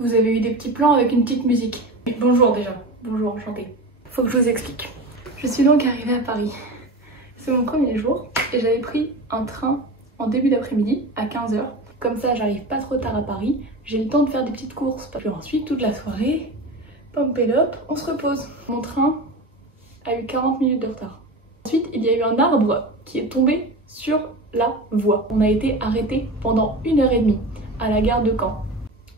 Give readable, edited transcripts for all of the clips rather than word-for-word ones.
vous avez eu des petits plans avec une petite musique. Bonjour déjà, bonjour, enchantée. Faut que je vous explique. Je suis donc arrivée à Paris. C'est mon premier jour et j'avais pris un train en début d'après-midi à 15 h. Comme ça, j'arrive pas trop tard à Paris. J'ai le temps de faire des petites courses. Puis ensuite, toute la soirée, pump it up, on se repose. Mon train a eu 40 minutes de retard. Ensuite, il y a eu un arbre qui est tombé sur la voie. On a été arrêté pendant 1h30 à la gare de Caen.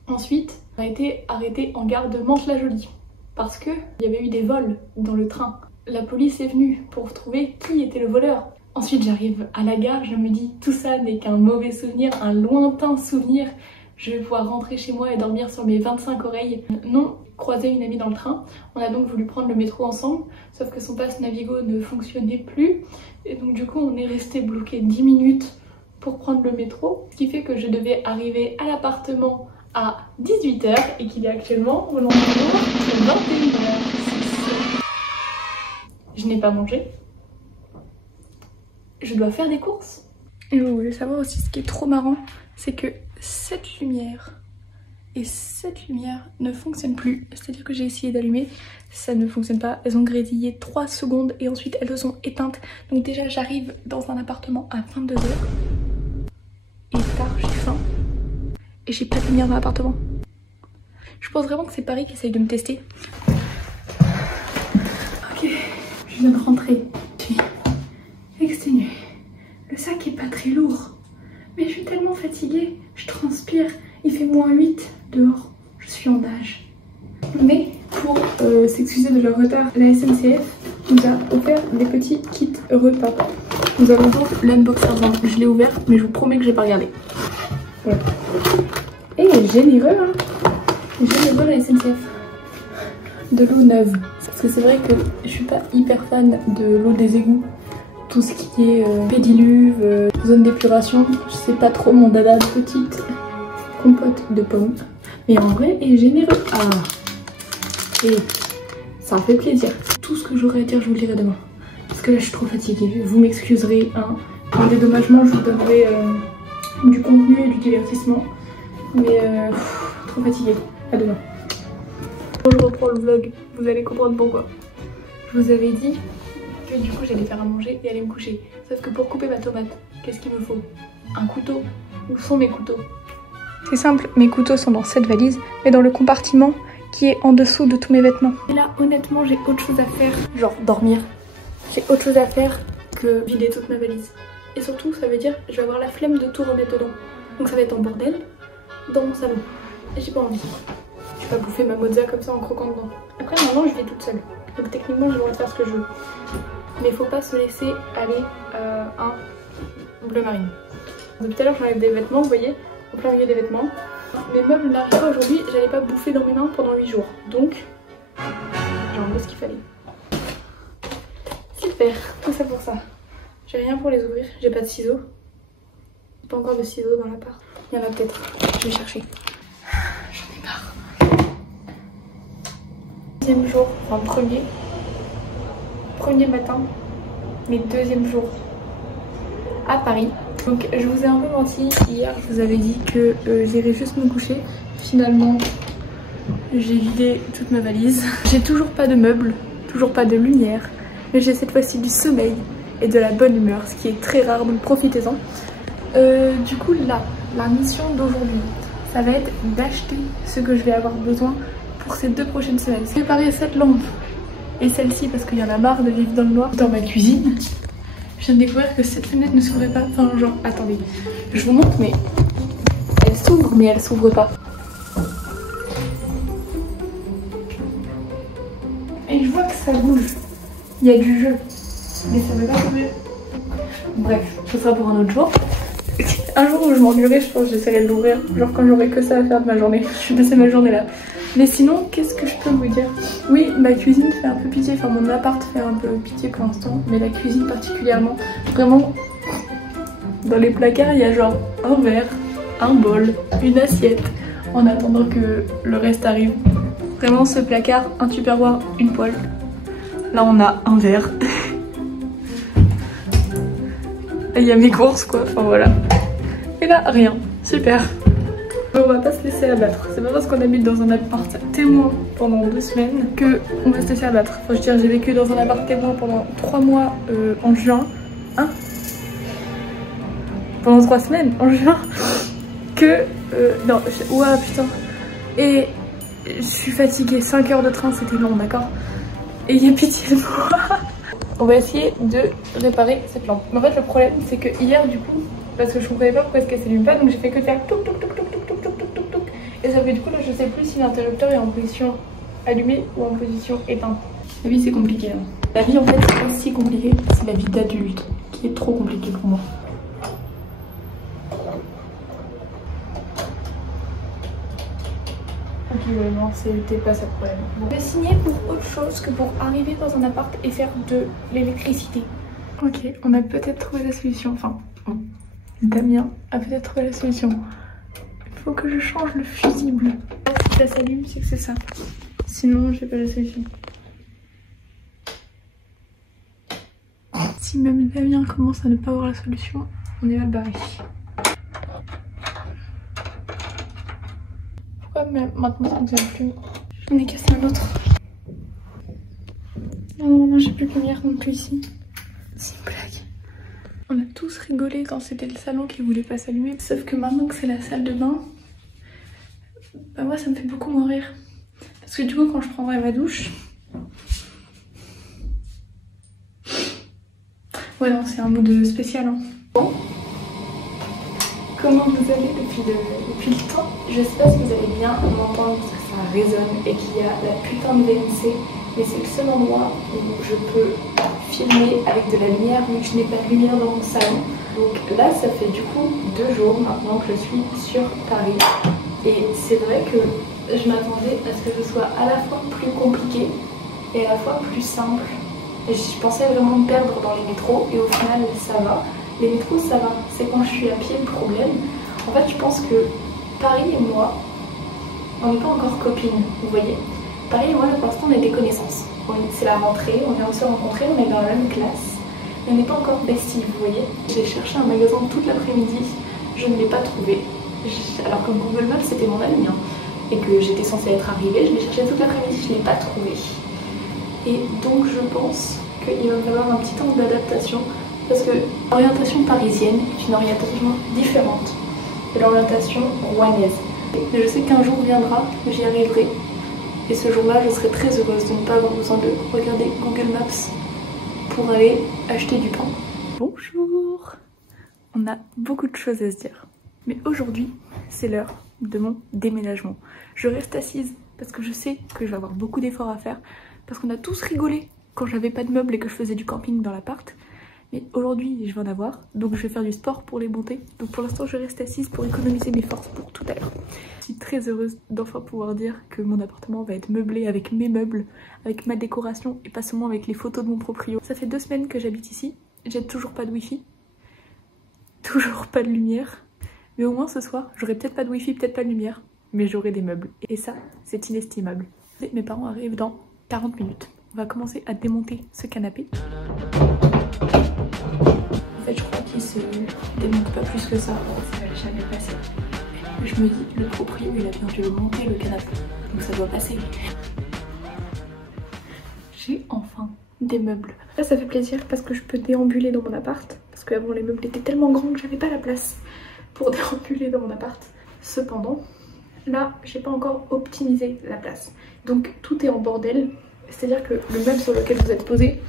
Ensuite, on a été arrêté en gare de Mantes-la-Jolie parce qu'il y avait eu des vols dans le train. La police est venue pour trouver qui était le voleur. Ensuite, j'arrive à la gare, je me dis tout ça n'est qu'un mauvais souvenir, un lointain souvenir. Je vais pouvoir rentrer chez moi et dormir sur mes 25 oreilles. Non, croiser une amie dans le train. On a donc voulu prendre le métro ensemble, sauf que son pass Navigo ne fonctionnait plus. Et donc du coup, on est resté bloqué 10 minutes pour prendre le métro. Ce qui fait que je devais arriver à l'appartement à 18 h et qu'il est actuellement au lendemain 21 h. Je n'ai pas mangé. Je dois faire des courses. Et vous voulez savoir aussi ce qui est trop marrant, c'est que cette lumière et cette lumière ne fonctionnent plus. C'est-à-dire que j'ai essayé d'allumer, ça ne fonctionne pas. Elles ont grésillé 3 secondes et ensuite elles sont éteintes. Donc déjà j'arrive dans un appartement à 22 h. Et tard, j'ai faim. Et j'ai pas de lumière dans l'appartement. Je pense vraiment que c'est Paris qui essaye de me tester. Ok, je viens de rentrer. Je suis exténuée. Le sac est pas très lourd. Mais je suis tellement fatiguée. Je transpire. Il fait -8 dehors. Je suis en nage. Mais pour s'excuser de leur retard, la SNCF nous a offert des petits kits repas. Nous avons donc l'unboxer. Je l'ai ouvert, mais je vous promets que j'ai pas regardé. Voilà. Et généreux, hein. Généreux la SNCF. De l'eau neuve. Parce que c'est vrai que je suis pas hyper fan de l'eau des égouts. Tout ce qui est pédiluve, zone d'épuration, c'est pas trop mon dada. Petite compote de pommes. Mais en vrai, est généreux. Ah. Et ça me fait plaisir. Tout ce que j'aurais à dire, je vous le dirai demain. Parce que là, je suis trop fatiguée. Vous m'excuserez, hein. En dédommagement, je vous donnerai du contenu et du divertissement. Mais trop fatiguée. À demain. Quand je reprends le vlog, vous allez comprendre pourquoi. Je vous avais dit que du coup j'allais faire à manger et aller me coucher. Sauf que pour couper ma tomate, qu'est-ce qu'il me faut? Un couteau. Où sont mes couteaux? C'est simple, mes couteaux sont dans cette valise, mais dans le compartiment qui est en dessous de tous mes vêtements. Et là, honnêtement, j'ai autre chose à faire, genre dormir. J'ai autre chose à faire que vider toute ma valise. Et surtout, ça veut dire que je vais avoir la flemme de tout remettre dedans. Donc ça va être en bordel dans mon salon. Et j'ai pas envie. Je vais pas bouffer ma mozza comme ça en croquant dedans. Après, maintenant, je vis toute seule. Donc techniquement, j'ai le droit de faire ce que je veux. Mais il faut pas se laisser aller à un bleu marine. Depuis tout à l'heure, j'enlève des vêtements, vous voyez, au plein milieu des vêtements. Mes meubles n'arrivent pas aujourd'hui, j'allais pas bouffer dans mes mains pendant 8 jours. Donc, j'ai enlevé ce qu'il fallait. Super, tout ça pour ça. J'ai rien pour les ouvrir, j'ai pas de ciseaux. Pas encore de ciseaux dans l'appart. Il y en a peut-être, je vais chercher. J'en ai marre. Deuxième jour, enfin premier matin, mais deuxième jour à Paris. Donc je vous ai un peu menti, hier je vous avais dit que j'irais juste me coucher. Finalement j'ai vidé toute ma valise. J'ai toujours pas de meubles, toujours pas de lumière, mais j'ai cette fois-ci du sommeil et de la bonne humeur, ce qui est très rare, donc profitez-en. Du coup là, la mission d'aujourd'hui, ça va être d'acheter ce que je vais avoir besoin pour ces 2 prochaines semaines. Préparer cette lampe et celle-ci parce qu'il y en a marre de vivre dans le noir dans ma cuisine. Je viens de découvrir que cette fenêtre ne s'ouvrait pas. Enfin genre, attendez, je vous montre mais elle s'ouvre mais elle s'ouvre pas. Et je vois que ça bouge. Il y a du jeu. Mais ça veut pas s'ouvrir. Bref, ce sera pour un autre jour. Un jour où je m'ennuierai, je pense que j'essaierai de l'ouvrir. Genre quand j'aurai que ça à faire de ma journée. Je vais passer ma journée là. Mais sinon, qu'est-ce que je peux vous dire? Oui, ma cuisine fait un peu pitié, enfin mon appart fait un peu pitié pour l'instant, mais la cuisine particulièrement. Vraiment, dans les placards, il y a genre un verre, un bol, une assiette, en attendant que le reste arrive. Vraiment, ce placard, un tupperware, une poêle. Là, on a un verre. Là, il y a mes courses, quoi, enfin voilà. Et là, rien. Super. On va pas se laisser abattre. C'est pas parce qu'on habite dans un appart témoin pendant 2 semaines que on va se laisser abattre. Enfin, je veux dire, j'ai vécu dans un appart témoin pendant 3 mois en juin. Hein? Pendant 3 semaines en juin. Que... non, ouah putain. Et je suis fatiguée. 5 heures de train, c'était long, d'accord? Et il y a pitié de moi. On va essayer de réparer cette lampe. Mais en fait, le problème, c'est que hier, du coup, parce que je comprenais pas pourquoi est-ce qu'elle s'allume pas, donc j'ai fait que faire touc touc touc touc touc touc touc touc touc touc. Et ça fait du coup là je sais plus si l'interrupteur est en position allumée ou en position éteinte. La vie c'est compliqué hein. La vie en fait c'est pas si compliqué, c'est la vie d'adulte qui est trop compliquée pour moi. Ok ouais non c'était pas ça le problème. Bon. Je vais signer pour autre chose que pour arriver dans un appart et faire de l'électricité. Ok on a peut-être trouvé la solution, enfin... Damien a peut-être trouvé la solution. Il faut que je change le fusible. Si ça s'allume, c'est que c'est ça. Sinon, j'ai pas la solution. Si même Damien commence à ne pas avoir la solution, on est mal barré. Pourquoi même maintenant ça ne fonctionne plus? J'en ai cassé un autre. Non, non, j'ai plus de lumière non plus ici. C'est une blague. On a tous rigolé quand c'était le salon qui voulait pas s'allumer. Sauf que maintenant que c'est la salle de bain, bah moi ça me fait beaucoup moins rire. Parce que du coup quand je prendrai ma douche... Ouais non c'est un mood spécial hein. Bon. Comment vous allez depuis le temps? Je sais pas si vous allez bien m'entendre parce que ça résonne et qu'il y a la putain de VNC. Mais c'est le seul endroit où je peux filmer avec de la lumière vu que je n'ai pas de lumière dans mon salon. Donc là ça fait du coup 2 jours maintenant que je suis sur Paris. Et c'est vrai que je m'attendais à ce que ce soit à la fois plus compliqué et à la fois plus simple. Et je pensais vraiment me perdre dans les métros et au final ça va. Les métros ça va, c'est quand je suis à pied le problème. En fait je pense que Paris et moi, on n'est pas encore copines, vous voyez. Paris et moi pour l'instant on a des connaissances. C'est la rentrée, on vient aussi rencontrer, on est dans la même classe. Mais on n'est pas encore besties, vous voyez. J'ai cherché un magasin toute l'après-midi, je ne l'ai pas trouvé. Alors que Google Maps c'était mon ami hein, et que j'étais censée être arrivée, je l'ai cherché toute l'après-midi, je ne l'ai pas trouvé. Et donc je pense qu'il va me falloir un petit temps d'adaptation parce que l'orientation parisienne est une orientation différente de l'orientation rouennaise. Mais je sais qu'un jour viendra, j'y arriverai. Et ce jour-là, je serai très heureuse de ne pas avoir besoin de regarder Google Maps pour aller acheter du pain. Bonjour! On a beaucoup de choses à se dire. Mais aujourd'hui, c'est l'heure de mon déménagement. Je reste assise parce que je sais que je vais avoir beaucoup d'efforts à faire. Parce qu'on a tous rigolé quand j'avais pas de meubles et que je faisais du camping dans l'appart. Mais aujourd'hui, je vais en avoir, donc je vais faire du sport pour les monter. Donc pour l'instant, je reste assise pour économiser mes forces pour tout à l'heure. Je suis très heureuse d'enfin pouvoir dire que mon appartement va être meublé avec mes meubles, avec ma décoration et pas seulement avec les photos de mon proprio. Ça fait 2 semaines que j'habite ici, j'ai toujours pas de wifi, toujours pas de lumière. Mais au moins ce soir, j'aurai peut-être pas de wifi, peut-être pas de lumière, mais j'aurai des meubles. Et ça, c'est inestimable. Mes parents arrivent dans 40 minutes. On va commencer à démonter ce canapé. En fait, je crois qu'il se démonte pas plus que ça. Ça va jamais passer. Je me dis, le proprio, il a bien dû monter le canapé. Donc ça doit passer. J'ai enfin des meubles. Là, ça fait plaisir parce que je peux déambuler dans mon appart. Parce qu'avant, les meubles étaient tellement grands que j'avais pas la place pour déambuler dans mon appart. Cependant, là, j'ai pas encore optimisé la place. Donc tout est en bordel. C'est-à-dire que le meuble sur lequel vous êtes posé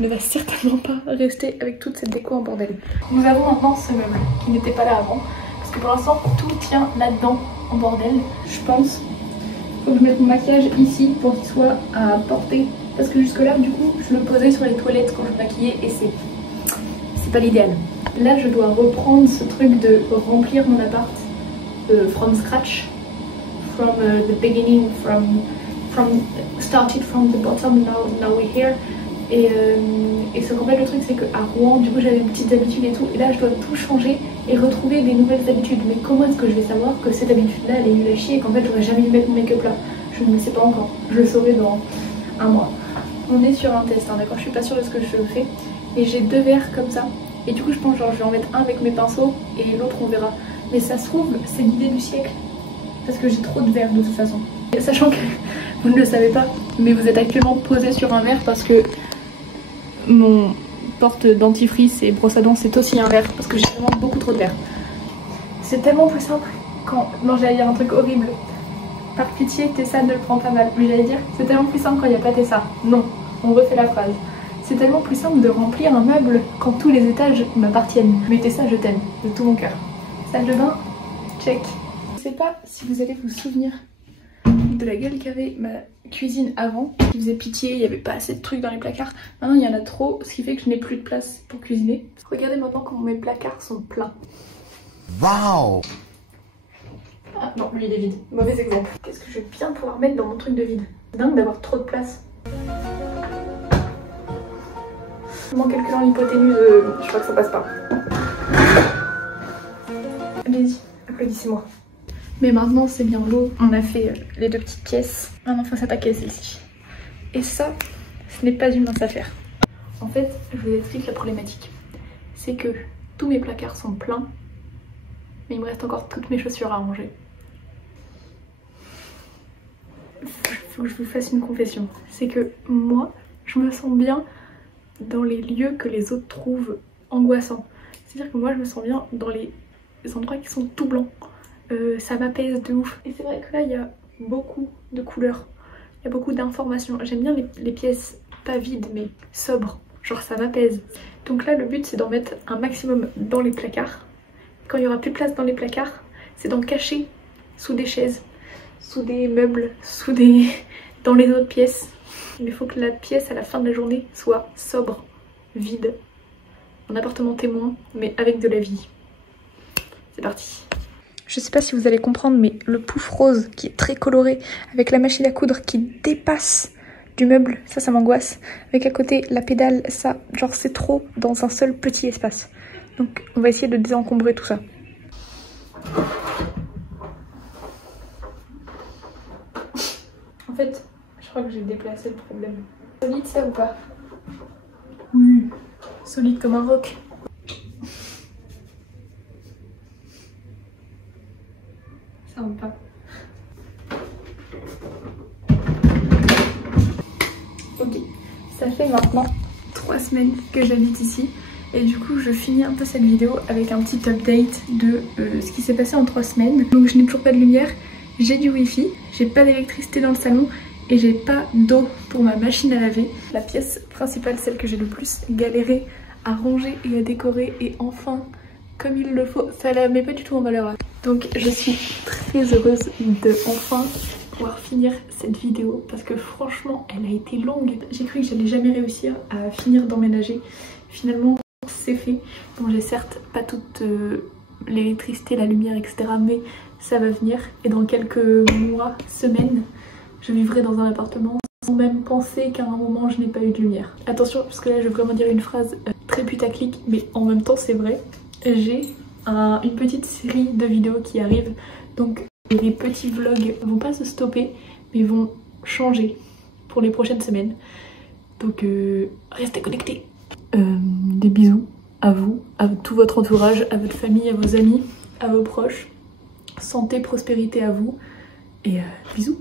ne va certainement pas rester avec toute cette déco en bordel. Nous avons maintenant ce meuble qui n'était pas là avant. Parce que pour l'instant, tout tient là-dedans en bordel. Je pense qu'il faut que je mette mon maquillage ici pour qu'il soit à portée. Parce que jusque là, du coup, je le posais sur les toilettes quand je maquillais et c'est pas l'idéal. Là, je dois reprendre ce truc de remplir mon appart from scratch. From the beginning, started from the bottom, now we're here. Et ce qu'en fait le truc c'est qu'à Rouen du coup j'avais des petites habitudes et tout et là je dois tout changer et retrouver des nouvelles habitudes. Mais comment est-ce que je vais savoir que cette habitude là elle est nulle à chier et qu'en fait j'aurais jamais dû mettre mon make-up là? Je ne le sais pas encore, je le saurai dans 1 mois. On est sur un test hein, d'accord, je suis pas sûre de ce que je fais et j'ai 2 verres comme ça et du coup je pense genre je vais en mettre un avec mes pinceaux et l'autre on verra. Mais ça se trouve c'est l'idée du siècle parce que j'ai trop de verre de toute façon. Et sachant que vous ne le savez pas, mais vous êtes actuellement posé sur un verre parce que mon porte dentifrice et brosse à dents c'est aussi un verre parce que j'ai vraiment beaucoup trop de verre. C'est tellement plus simple quand... Non, j'allais dire un truc horrible. Par pitié, Tessa ne le prend pas mal. Mais j'allais dire, c'est tellement plus simple quand il n'y a pas Tessa. Non, on refait la phrase. C'est tellement plus simple de remplir un meuble quand tous les étages m'appartiennent. Mais Tessa, je t'aime, de tout mon cœur. Salle de bain, check. Je sais pas si vous allez vous souvenir de la gueule qu'avait ma cuisine avant, qui faisait pitié, il n'y avait pas assez de trucs dans les placards. Maintenant il y en a trop, ce qui fait que je n'ai plus de place pour cuisiner. Regardez maintenant comment mes placards sont pleins. Waouh! Ah non, lui il est vide. Mauvais exemple. Qu'est-ce que je vais bien pouvoir mettre dans mon truc de vide? C'est dingue d'avoir trop de place. Comment calculant l'hypoténuse, je crois que ça passe pas. Allez-y, applaudissez-moi. Mais maintenant c'est bien beau, on a fait les 2 petites pièces. Maintenant il faut s'attaquer à celle-ci. Et ça, ce n'est pas une mince affaire. En fait, je vous explique la problématique. C'est que tous mes placards sont pleins, mais il me reste encore toutes mes chaussures à ranger. Faut que je vous fasse une confession. C'est que moi, je me sens bien dans les lieux que les autres trouvent angoissants. C'est-à-dire que moi, je me sens bien dans les endroits qui sont tout blancs. Ça m'apaise de ouf. Et c'est vrai que là, il y a beaucoup de couleurs. Il y a beaucoup d'informations. J'aime bien les pièces pas vides, mais sobres. Genre, ça m'apaise. Donc là, le but, c'est d'en mettre un maximum dans les placards. Quand il n'y aura plus de place dans les placards, c'est d'en cacher sous des chaises, sous des meubles, dans les autres pièces. Il faut que la pièce, à la fin de la journée, soit sobre, vide. Un appartement témoin, mais avec de la vie. C'est parti. Je sais pas si vous allez comprendre, mais le pouf rose qui est très coloré, avec la machine à coudre qui dépasse du meuble, ça m'angoisse. Avec à côté la pédale, ça, genre c'est trop dans un seul petit espace. Donc on va essayer de désencombrer tout ça. En fait, je crois que j'ai déplacé le problème. Solide ça ou pas? Oui, solide comme un roc. Ça rentre pas. Ok, ça fait maintenant 3 semaines que j'habite ici. Et du coup je finis un peu cette vidéo avec un petit update de ce qui s'est passé en 3 semaines. Donc je n'ai toujours pas de lumière, j'ai du wifi, j'ai pas d'électricité dans le salon et j'ai pas d'eau pour ma machine à laver. La pièce principale, celle que j'ai le plus galéré à ranger et à décorer, et enfin comme il le faut, ça la met pas du tout en valeur. Donc je suis très heureuse de enfin pouvoir finir cette vidéo parce que franchement elle a été longue. J'ai cru que j'allais jamais réussir à finir d'emménager. Finalement c'est fait. Bon, j'ai certes pas toute l'électricité, la lumière, etc. mais ça va venir. Et dans quelques mois, semaines, je vivrai dans un appartement sans même penser qu'à un moment je n'ai pas eu de lumière. Attention, parce que là je vais vraiment dire une phrase très putaclic, mais en même temps c'est vrai. J'ai une petite série de vidéos qui arrivent, donc les petits vlogs vont pas se stopper, mais vont changer pour les prochaines semaines. Donc restez connectés. Des bisous à vous, à tout votre entourage, à votre famille, à vos amis, à vos proches. Santé, prospérité à vous et bisous.